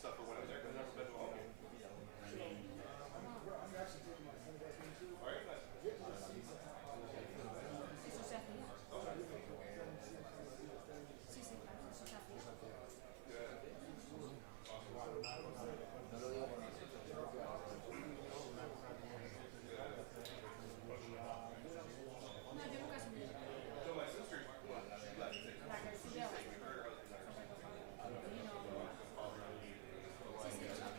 stuff for when I was there, because I've never been to a home game. All right, nice. C'est sur sa fille. Si, c'est claro, c'est sur sa fille. No, yo nunca subí. So my sister, well, she left to take La que subí ahora. her husband. Sí, sí,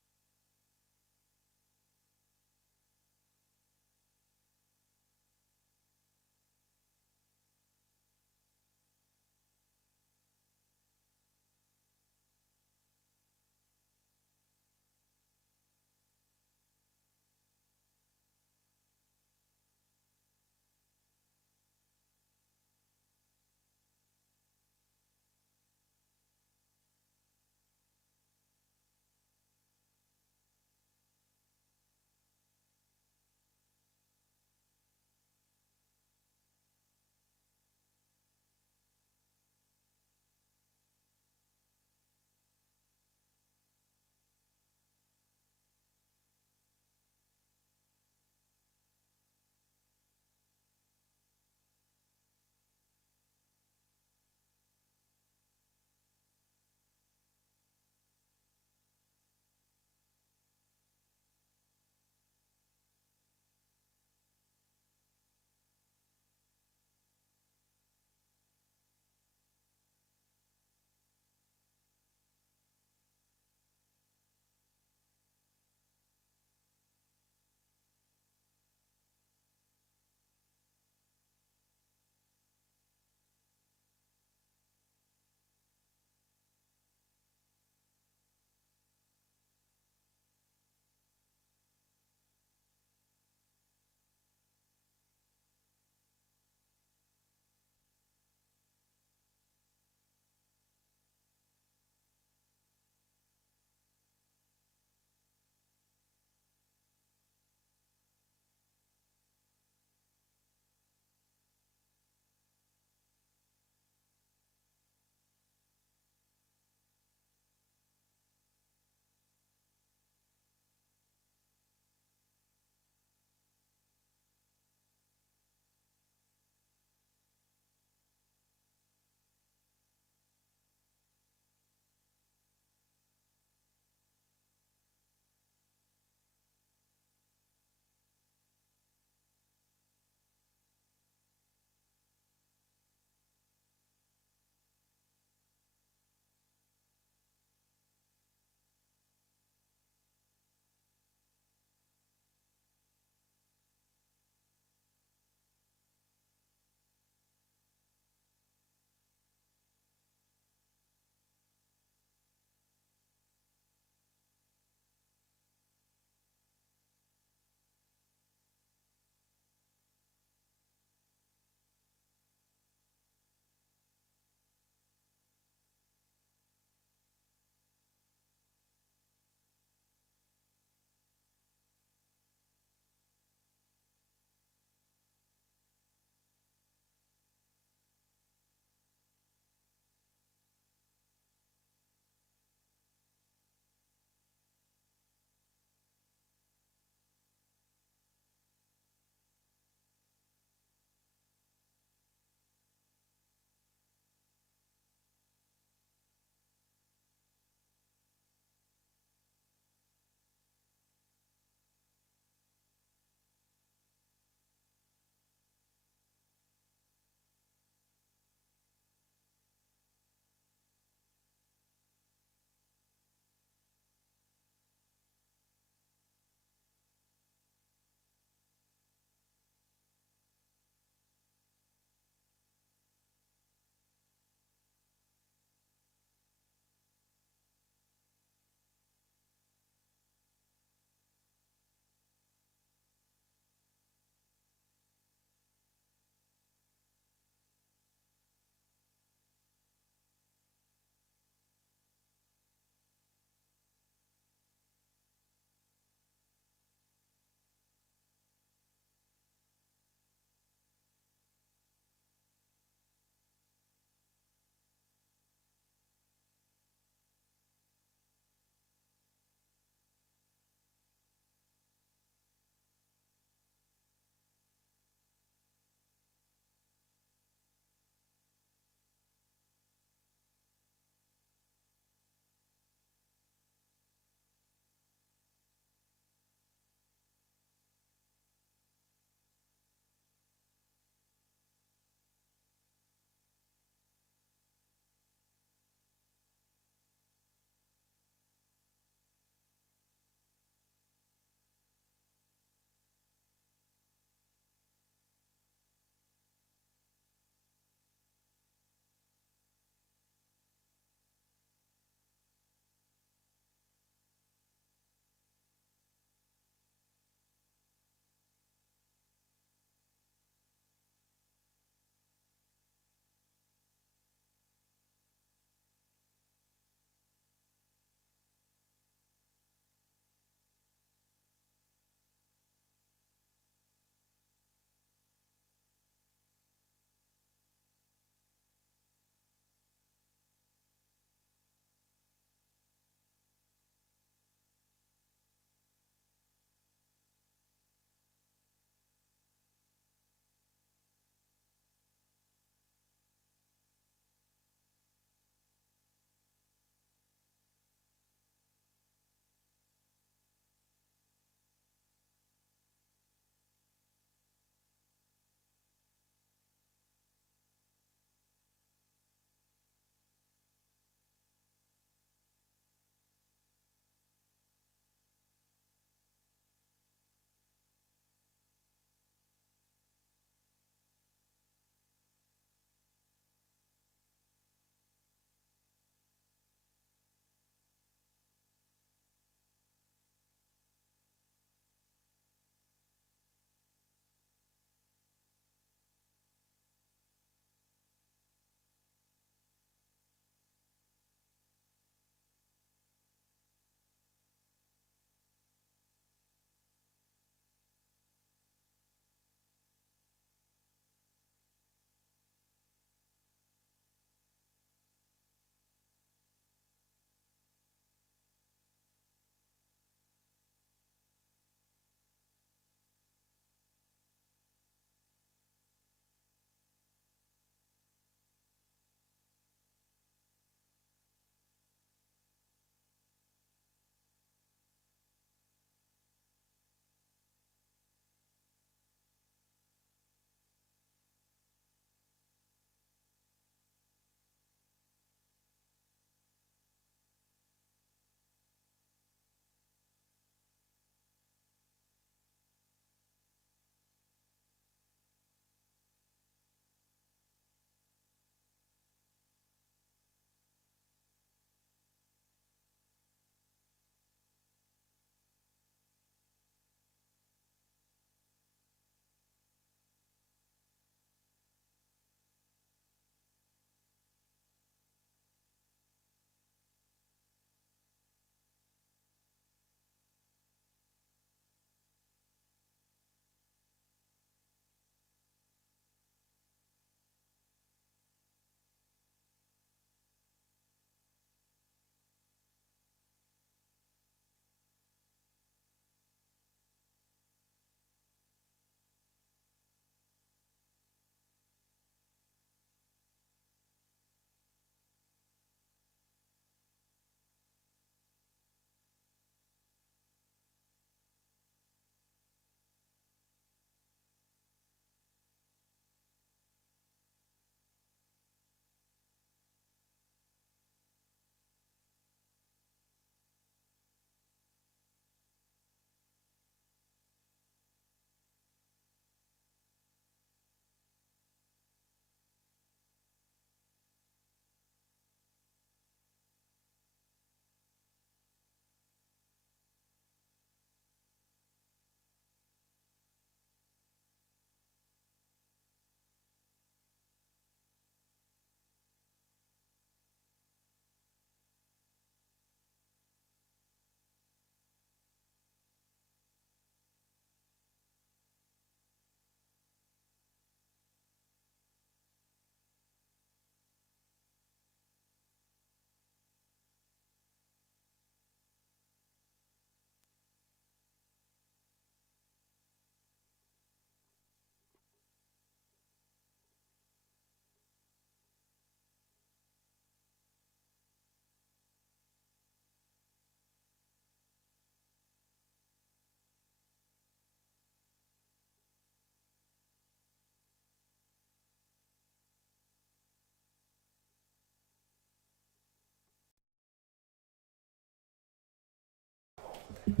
Just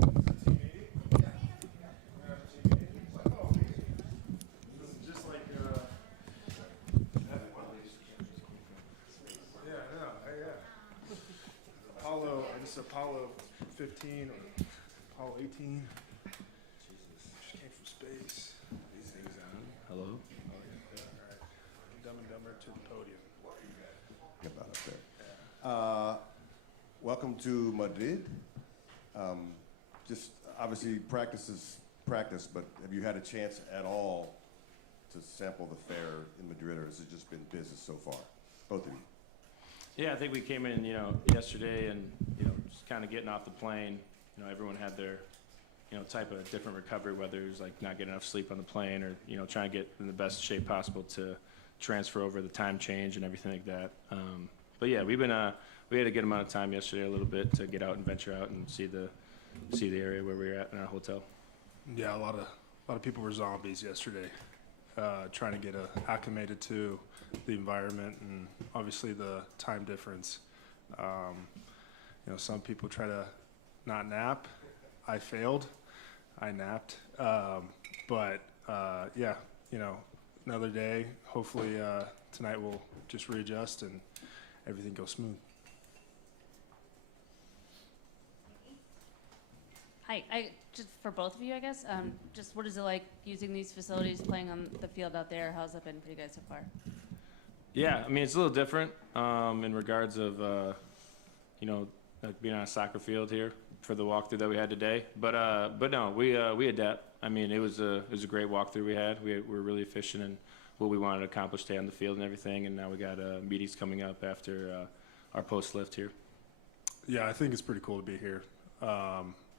like, yeah, I know, yeah. Apollo, this is Apollo 15 or Apollo 18. Just came from space. These things on. Hello. Oh, yeah, all right. Dumb and Dumber to the podium. Get that up there. Welcome to Madrid. Just obviously practice is practice, but have you had a chance at all to sample the fare in Madrid, or has it just been business so far? Both of you. Yeah, I think we came in, yesterday and, just kind of getting off the plane. Everyone had their, type of different recovery, whether it was like not getting enough sleep on the plane or, trying to get in the best shape possible to transfer over the time change and everything like that. But yeah, we had a good amount of time yesterday, a little bit, to get out and venture out and see the area where we were at in our hotel. Yeah, a lot of people were zombies yesterday, trying to get acclimated to the environment and obviously the time difference. Some people try to not nap. I failed. I napped. But yeah, another day. Hopefully tonight we'll just readjust and everything goes smooth. Hi, just for both of you, I guess. Just what is it like using these facilities, playing on the field out there? How's that been for you guys so far? Yeah, I mean, it's a little different in regards of, like being on a soccer field here for the walkthrough that we had today. But no, we adapt. I mean, it was a great walkthrough we had. We were really efficient in what we wanted to accomplish today on the field and everything. And now we got meetings coming up after our post lift here. Yeah, I think it's pretty cool to be here.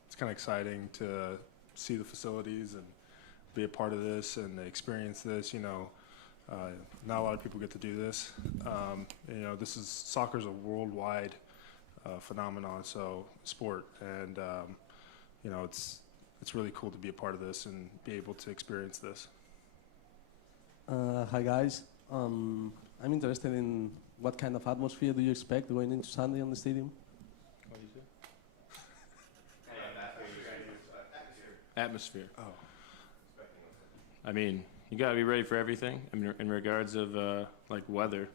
It's kind of exciting to see the facilities and be a part of this and experience this. Not a lot of people get to do this. Soccer's a worldwide phenomenon, sport, and it's really cool to be a part of this and be able to experience this. Hi guys, I'm interested in what kind of atmosphere do you expect going into Sunday on the stadium? What do you say? Atmosphere. Oh. I mean, you got to be ready for everything. I mean, in regards of like weather,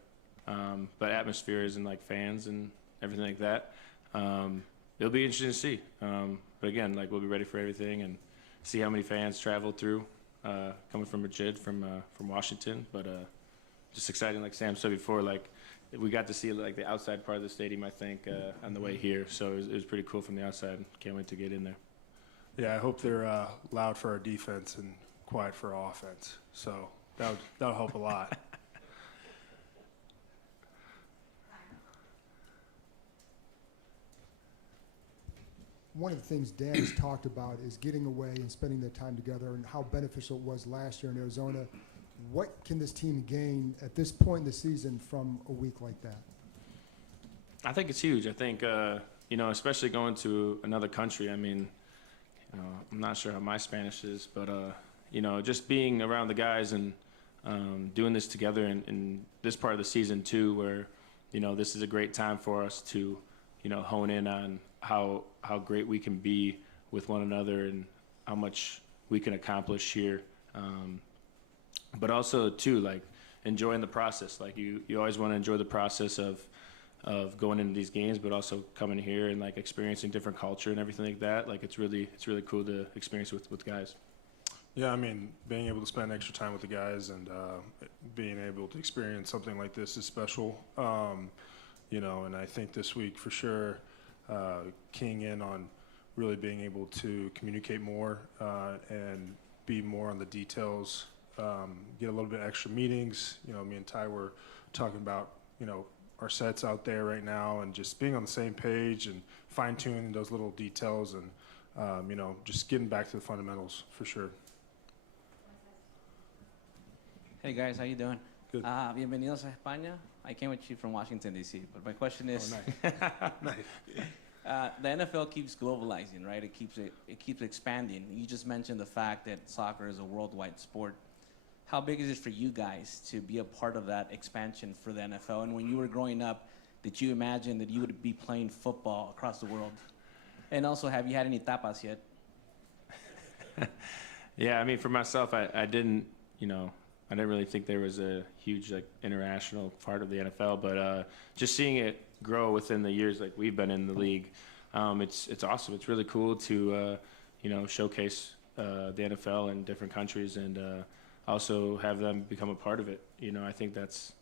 but atmosphere is in like fans and everything like that. It'll be interesting to see. But again, like we'll be ready for everything and see how many fans travel through, coming from Madrid, from Washington. But just exciting, like Sam said before. Like we got to see like the outside part of the stadium, I think, on the way here. So it was pretty cool from the outside. Can't wait to get in there. Yeah, I hope they're loud for our defense and quiet for our offense. So that'll help a lot. One of the things Dan has talked about is getting away and spending their time together and how beneficial it was last year in Arizona. What can this team gain at this point in the season from a week like that? I think it's huge. I think, especially going to another country. I mean, I'm not sure how my Spanish is, but, just being around the guys and doing this together in this part of the season too, where, this is a great time for us to, hone in on how great we can be with one another and how much we can accomplish here. But also too, like enjoying the process. Like you always want to enjoy the process of going into these games, but also coming here and like experiencing different culture and everything like that. Like it's really cool to experience with guys. Yeah, I mean, being able to spend extra time with the guys and being able to experience something like this is special. And I think this week for sure, keying in on really being able to communicate more and be more on the details, get a little bit extra meetings. Me and Ty were talking about, our sets out there right now and just being on the same page and fine-tuning those little details and, just getting back to the fundamentals for sure. Hey guys, how you doing? Good. Bienvenidos a España. I came with you from Washington, D.C., but my question is, Oh, nice. the NFL keeps globalizing, right? It keeps expanding. You just mentioned the fact that soccer is a worldwide sport. How big is it for you guys to be a part of that expansion for the NFL? And when you were growing up, did you imagine that you would be playing football across the world? And also, have you had any tapas yet? Yeah, I mean, for myself, I didn't, you know, I didn't really think there was a huge like international part of the NFL, but just seeing it grow within the years like we've been in the league, it's awesome. It's really cool to you know, showcase the NFL in different countries and also have them become a part of it. You know, I think that's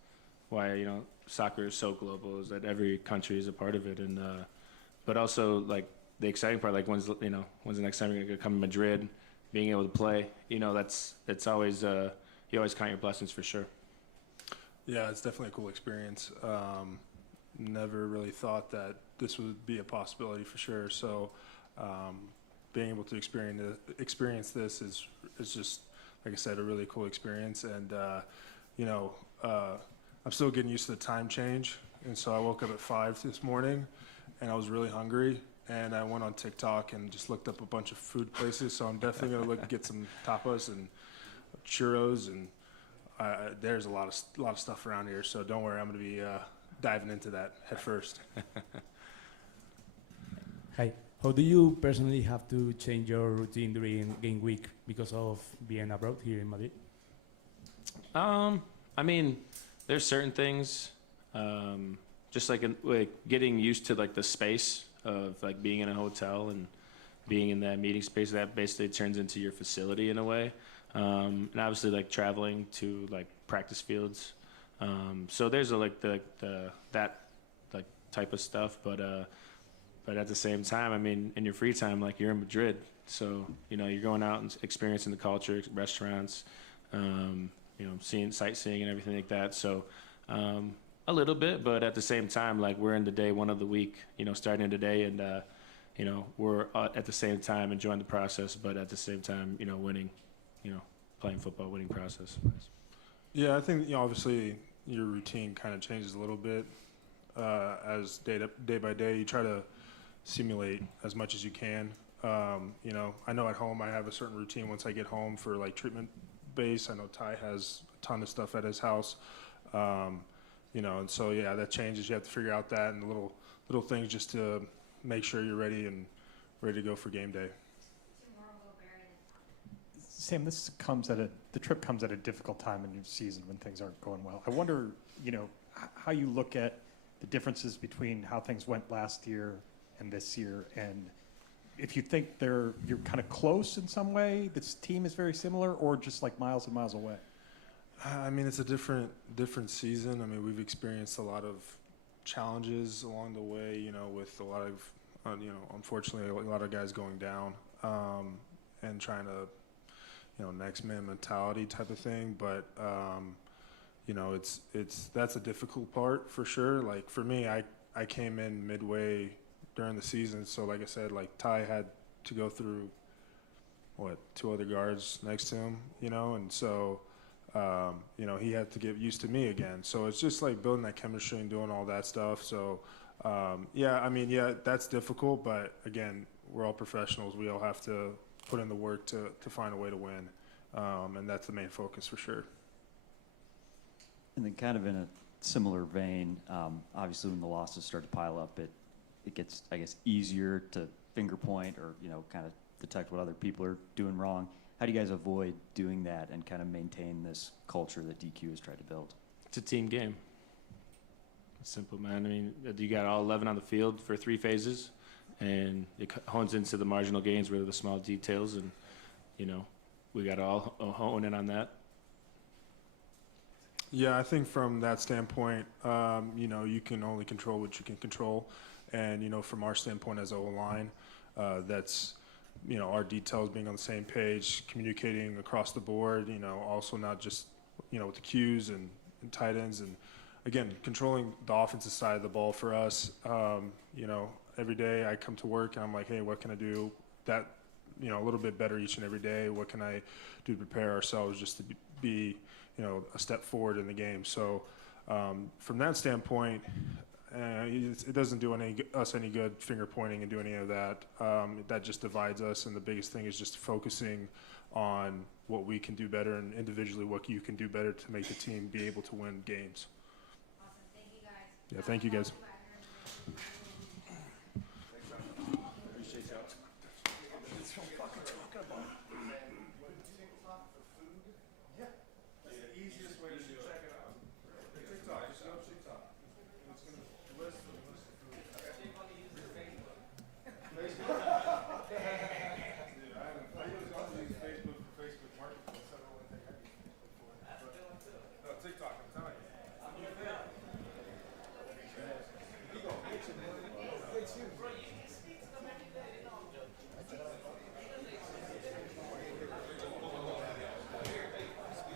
why, you know, soccer is so global, is that every country is a part of it. And but also like the exciting part, like when's the next time you're gonna come to Madrid, being able to play. You know, it's always you always count your blessings for sure. Yeah, it's definitely a cool experience. Never really thought that this would be a possibility for sure. So being able to experience this is just, like I said, a really cool experience. And you know, I'm still getting used to the time change. And so I woke up at 5 this morning, and I was really hungry. And I went on TikTok and just looked up a bunch of food places. So I'm definitely gonna get some tapas and churros, and there's a lot of stuff around here. So don't worry, I'm gonna be diving into that head first. Hi. How do you personally have to change your routine during game week because of being abroad here in Madrid? I mean, there's certain things, just like getting used to like the space of like being in a hotel and being in that meeting space that basically turns into your facility in a way. And obviously like traveling to like practice fields. So there's that like type of stuff, but at the same time, I mean, in your free time, like you're in Madrid, so you know you're going out and experiencing the culture, restaurants, you know, sightseeing and everything like that. So a little bit, but at the same time, like we're in the day one of the week, you know, starting today, and you know, we're at the same time enjoying the process, but at the same time, you know, winning, you know, playing football, winning process. Yeah, I think, you know, obviously your routine kind of changes a little bit as day by day. You try to simulate as much as you can. You know, I know at home I have a certain routine once I get home for like treatment base. I know Ty has a ton of stuff at his house. You know, and so yeah, that changes. You have to figure out that and the little things just to make sure you're ready to go for game day. Sam, the trip comes at a difficult time in your season when things aren't going well. I wonder, you know, how you look at the differences between how things went last year and this year, and if you think you're kind of close in some way, this team is very similar, or just like miles and miles away. I mean, it's a different season. I mean, we've experienced a lot of challenges along the way, you know, with a lot of, you know, unfortunately, a lot of guys going down and trying to, you know, next man mentality type of thing. But, you know, that's a difficult part for sure. Like for me, I came in midway during the season. So like I said, like Ty had to go through, 2 other guards next to him, you know, and so, you know, he had to get used to me again. So it's just like building that chemistry and doing all that stuff. So, yeah, I mean, yeah, that's difficult, but again, we're all professionals. We all have to put in the work to find a way to win. And that's the main focus for sure. And then kind of in a similar vein, obviously when the losses start to pile up, it gets, I guess, easier to finger point or, you know, kind of detect what other people are doing wrong. How do you guys avoid doing that and kind of maintain this culture that DQ has tried to build? It's a team game. It's simple, man. I mean, you got all 11 on the field for 3 phases, and it hones into the marginal gains, really the small details, and, you know, we got to all hone in on that. Yeah, I think from that standpoint, you know, you can only control what you can control. And, you know, from our standpoint as a O-line, that's, you know, our details being on the same page, communicating across the board, you know, also not just, you know, with the Qs and tight ends. And, again, controlling the offensive side of the ball for us. You know, every day I come to work and I'm like, hey, what can I do that, you know, a little bit better each and every day? What can I do to prepare ourselves just to be you know, a step forward in the game? So from that standpoint, it doesn't do us any good finger pointing and doing any of that. That just divides us, and the biggest thing is just focusing on what we can do better and individually what you can do better to make the team be able to win games. Awesome. Thank you guys. Yeah, thank you guys.